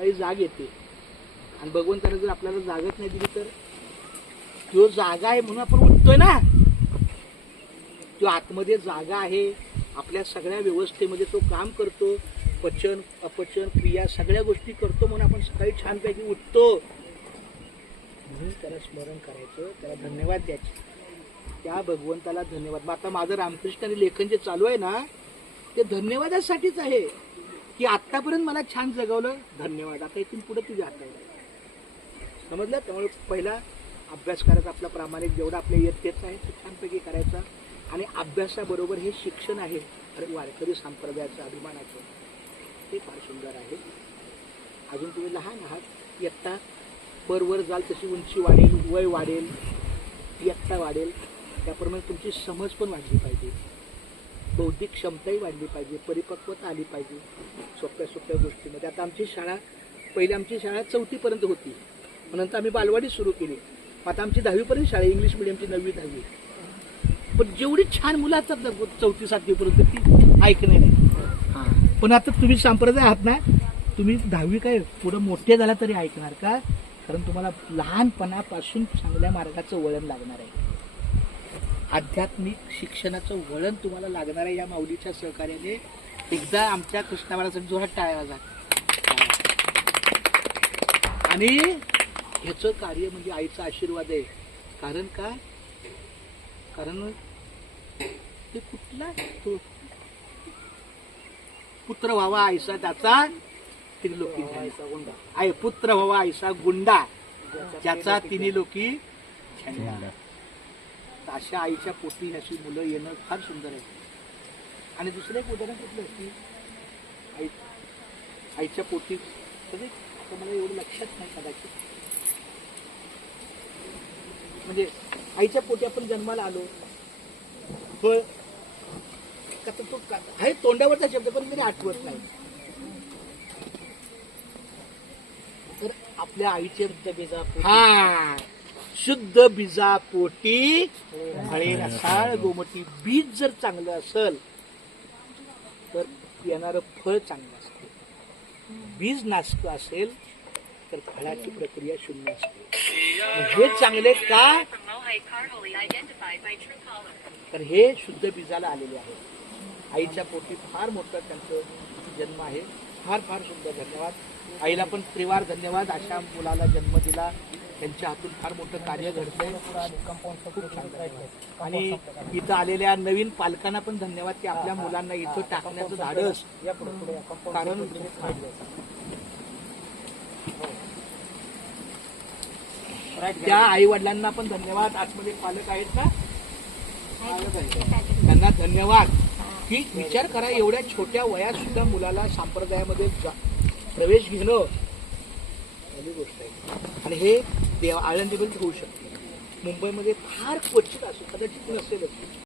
सकाळी जाग येते आणि भगवंताने जर आपल्याला जागत नाही दिली तर तो जागा आहे म्हणून आपण उठतोय ना. तो आतमध्ये जागा आहे, आपल्या सगळ्या व्यवस्थेमध्ये तो काम करतो, पचन अपचन क्रिया सगळ्या गोष्टी करतो म्हणून आपण सकाळी छानपैकी उठतो. म्हणून त्याला स्मरण करायचं, त्याला धन्यवाद द्यायचे, त्या भगवंताला धन्यवाद. मग आता माझं रामकृष्ण आणि लेखन जे चालू आहे ना ते धन्यवादासाठीच आहे की आतापर्यंत मला छान जगवलं, धन्यवाद. आता इथून पुढे तुझ्या हातात आहे. समजलं? त्यामुळे पहिला अभ्यास करायचा आपला प्रामाणिक, जेवढा आपल्या इयत्तेचा आहे ते छानपैकी करायचा. आणि अभ्यासाबरोबर हे शिक्षण आहे अरे वारकरी संप्रदायाचं अभिमानाचं, ते फार सुंदर आहे. अजून तुम्ही लहान आहात, इयत्ता वर जाल तशी उंची वाढेल, वय वाढेल, इयत्ता वाढेल, त्याप्रमाणे तुमची समज पण वाढली पाहिजे, बौद्धिक क्षमताही वाढली पाहिजे, परिपक्वता आली पाहिजे सोप्या सोप्या गोष्टीमध्ये. आता आमची शाळा, पहिली आमची शाळा 4थी पर्यंत होती, नंतर आम्ही बालवाडी सुरू केली. आता आमची 10वी पर्यंत शाळा, इंग्लिश मिडियमची 9वी 10वी. पण जेवढी छान मुलं असतात 4थी 7वी पर्यंत ती ऐकणे नाही. पण आता तुम्ही संप्रदाय आहात ना, तुम्ही 10वी काय पुढं मोठे झाला तरी ऐकणार का? कारण तुम्हाला लहानपणापासून चांगल्या मार्गाचं वळण लागणार आहे, आध्यात्मिक शिक्षणाचं वळण तुम्हाला लागणार आहे. या माऊलीच्या सहकार्याने एकदा आमच्या कृष्णाबाळासाठी जोरात टाळ्या वाजवा. आणि ह्याचं कार्य म्हणजे आईचा आशीर्वाद आहे. कारण का? कारण ते कुठला तो पुत्र व्हावा आईसा त्याचा त्रिलोकी गुंडा आहे, पुत्र व्हावा आईसा गुंडा ज्याचा तिन्ही लोकी झेंडा. अशा आईच्या पोटी अशी मुलं येणं फार सुंदर आहे. आणि दुसरं एक उदाहरण कुठलं की आईच्या पोटी कधी, आता मला एवढं लक्षात नाही कदाचित, म्हणजे आईच्या पोटी आपण जन्माला आलो होय का, तर तो आहे तोंडावरचा शब्द पण मी आठवत नाही. तर आपल्या आईचे शुद्ध बीजापोटी फळे रसाळ गोमटी. बीज जर चांगलं असेल तर येणारं फळ चांगलं असते, बीज नासक असेल तर फळाची प्रक्रिया शून्य असते. हे चांगले का? तर हे शुद्ध बीजाला आलेले आहे. आईच्या पोटी फार मोठा त्यांचं जन्म आहे. फार फार सुंदर. धन्यवाद आईला पण त्रिवार धन्यवाद. अशा मुलाला जन्म दिला, त्यांच्या हातून फार मोठं कार्य घडतंय, खूप छान. आणि इथं आलेल्या नवीन पालकांना पण धन्यवाद की आपल्या मुलांना इथं टाकण्याचं धाडस. कारण त्या आई वडिलांना पण धन्यवाद. आतमध्ये पालक आहेत ना, त्यांना धन्यवाद. की विचार करा, एवढ्या छोट्या वयात सुद्धा मुलाला संप्रदायामध्ये प्रवेश घेणं पहिली गोष्ट आहे. आणि हे आळंदीमध्ये होऊ शकते, मुंबईमध्ये फार क्वचित असं कदाचित नसेलच.